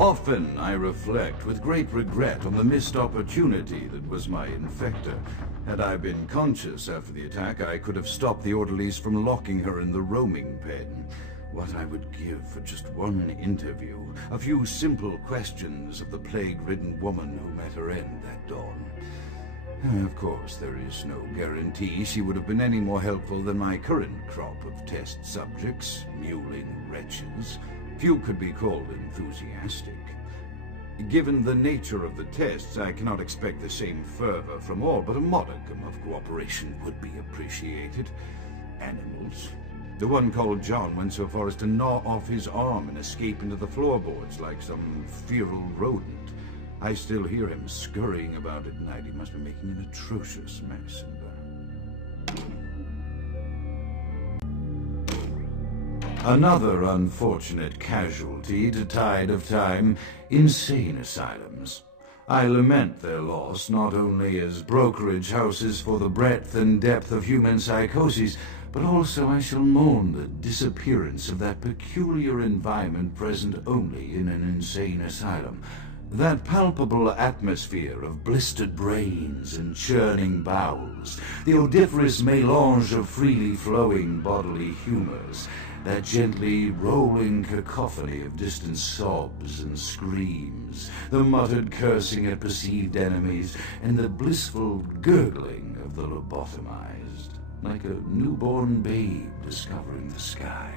Often I reflect with great regret on the missed opportunity that was my infector. Had I been conscious after the attack, I could have stopped the orderlies from locking her in the roaming pen. What I would give for just one interview, a few simple questions of the plague-ridden woman who met her end that dawn. Of course, there is no guarantee she would have been any more helpful than my current crop of test subjects, mewling wretches. Few could be called enthusiastic. Given the nature of the tests, I cannot expect the same fervor from all, but a modicum of cooperation would be appreciated. Animals. The one called John went so far as to gnaw off his arm and escape into the floorboards like some feral rodent. I still hear him scurrying about at night. He must be making an atrocious mess in there. Another unfortunate casualty to tide of time, insane asylums. I lament their loss not only as brokerage houses for the breadth and depth of human psychoses, but also I shall mourn the disappearance of that peculiar environment present only in an insane asylum. That palpable atmosphere of blistered brains and churning bowels, the odoriferous melange of freely flowing bodily humors, that gently rolling cacophony of distant sobs and screams, the muttered cursing at perceived enemies, and the blissful gurgling of the lobotomized, like a newborn babe discovering the sky.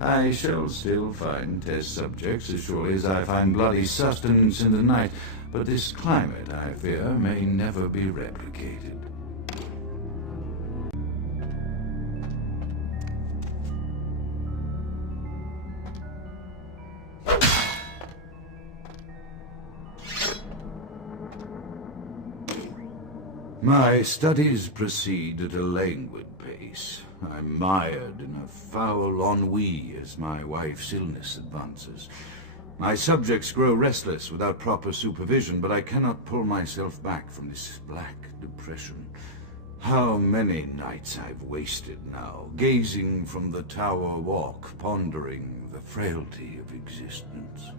I shall still find test subjects as surely as I find bloody sustenance in the night, but this climate, I fear, may never be replicated. My studies proceed at a languid pace. I'm mired in a foul ennui as my wife's illness advances. My subjects grow restless without proper supervision, but I cannot pull myself back from this black depression. How many nights I've wasted now, gazing from the tower walk, pondering the frailty of existence.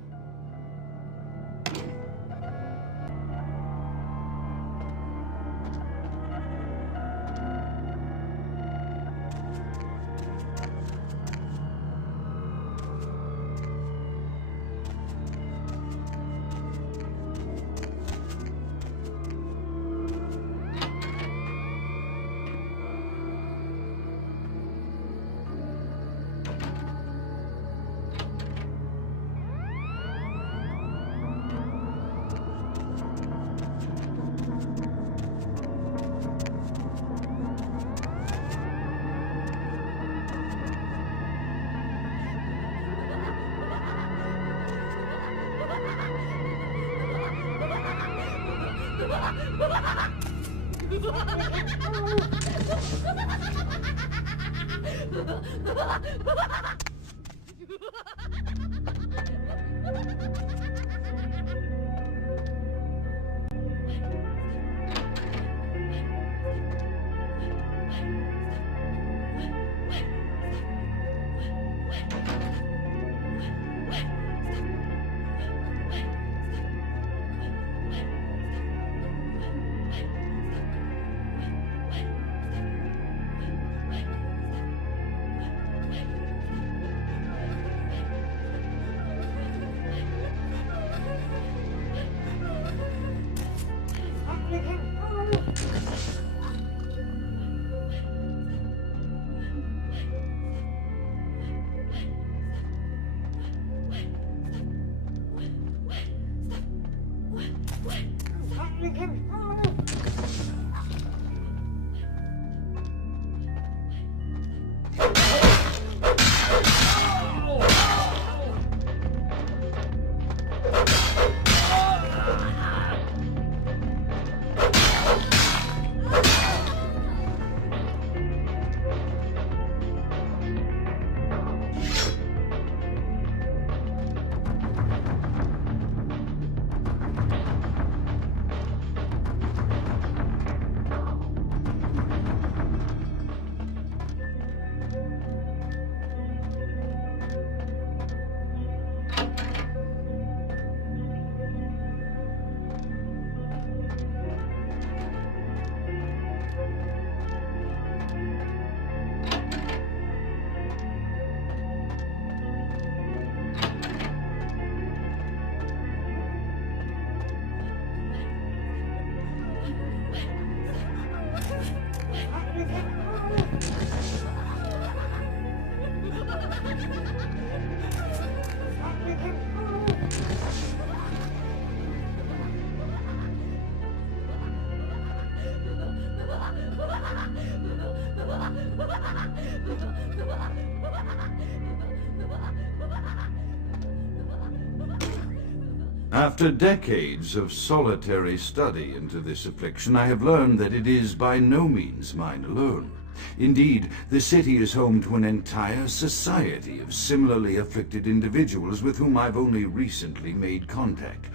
After decades of solitary study into this affliction, I have learned that it is by no means mine alone. Indeed, the city is home to an entire society of similarly afflicted individuals with whom I've only recently made contact.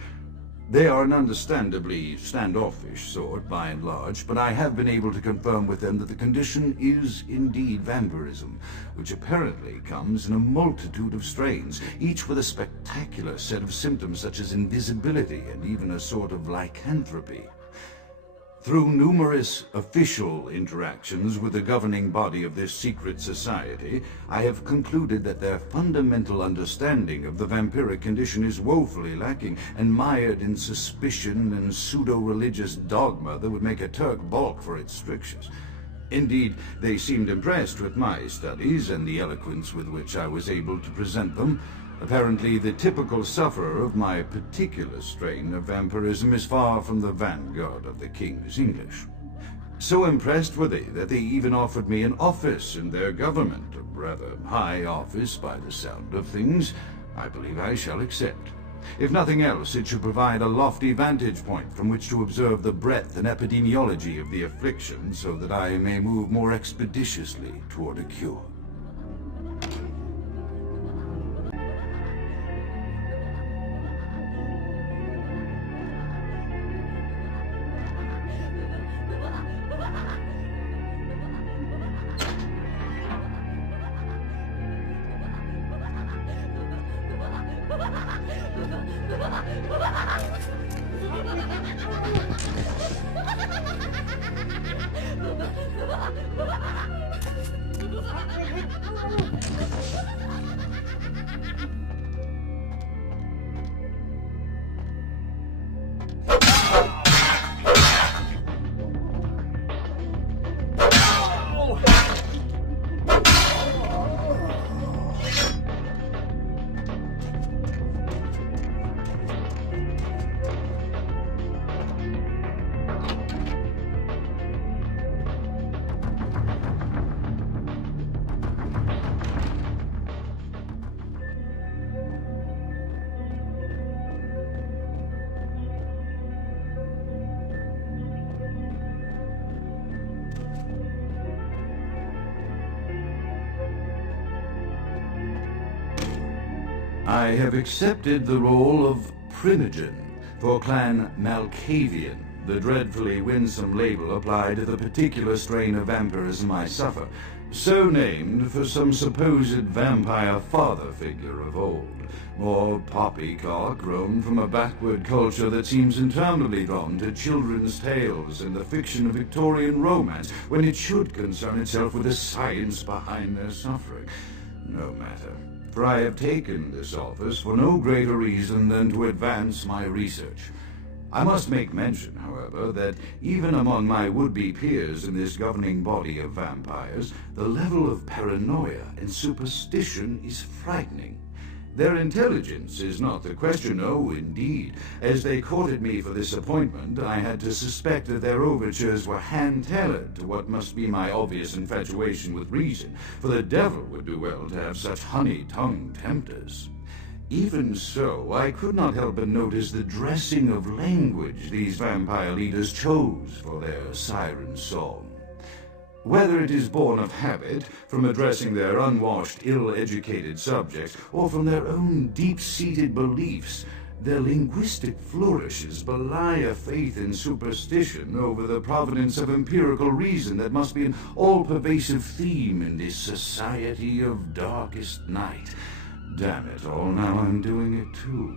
They are an understandably standoffish sort, by and large, but I have been able to confirm with them that the condition is indeed vampirism, which apparently comes in a multitude of strains, each with a spectacular set of symptoms such as invisibility and even a sort of lycanthropy. Through numerous official interactions with the governing body of this secret society, I have concluded that their fundamental understanding of the vampiric condition is woefully lacking and mired in suspicion and pseudo-religious dogma that would make a Turk balk for its strictures. Indeed, they seemed impressed with my studies and the eloquence with which I was able to present them. Apparently, the typical sufferer of my particular strain of vampirism is far from the vanguard of the King's English. So impressed were they that they even offered me an office in their government, a rather high office by the sound of things. I believe I shall accept. If nothing else, it should provide a lofty vantage point from which to observe the breadth and epidemiology of the affliction, so that I may move more expeditiously toward a cure. I have accepted the role of Primogen for Clan Malkavian, the dreadfully winsome label applied to the particular strain of vampirism I suffer, so named for some supposed vampire father figure of old, more poppycock grown from a backward culture that seems interminably drawn to children's tales and the fiction of Victorian romance, when it should concern itself with the science behind their suffering. No matter. For I have taken this office for no greater reason than to advance my research. I must make mention, however, that even among my would-be peers in this governing body of vampires, the level of paranoia and superstition is frightening. Their intelligence is not the question, oh, indeed. As they courted me for this appointment, I had to suspect that their overtures were hand-tailored to what must be my obvious infatuation with reason, for the devil would do well to have such honey-tongued tempters. Even so, I could not help but notice the dressing of language these vampire leaders chose for their siren song. Whether it is born of habit, from addressing their unwashed, ill-educated subjects, or from their own deep-seated beliefs, their linguistic flourishes belie a faith in superstition over the providence of empirical reason that must be an all-pervasive theme in this society of darkest night. Damn it all, now I'm doing it too.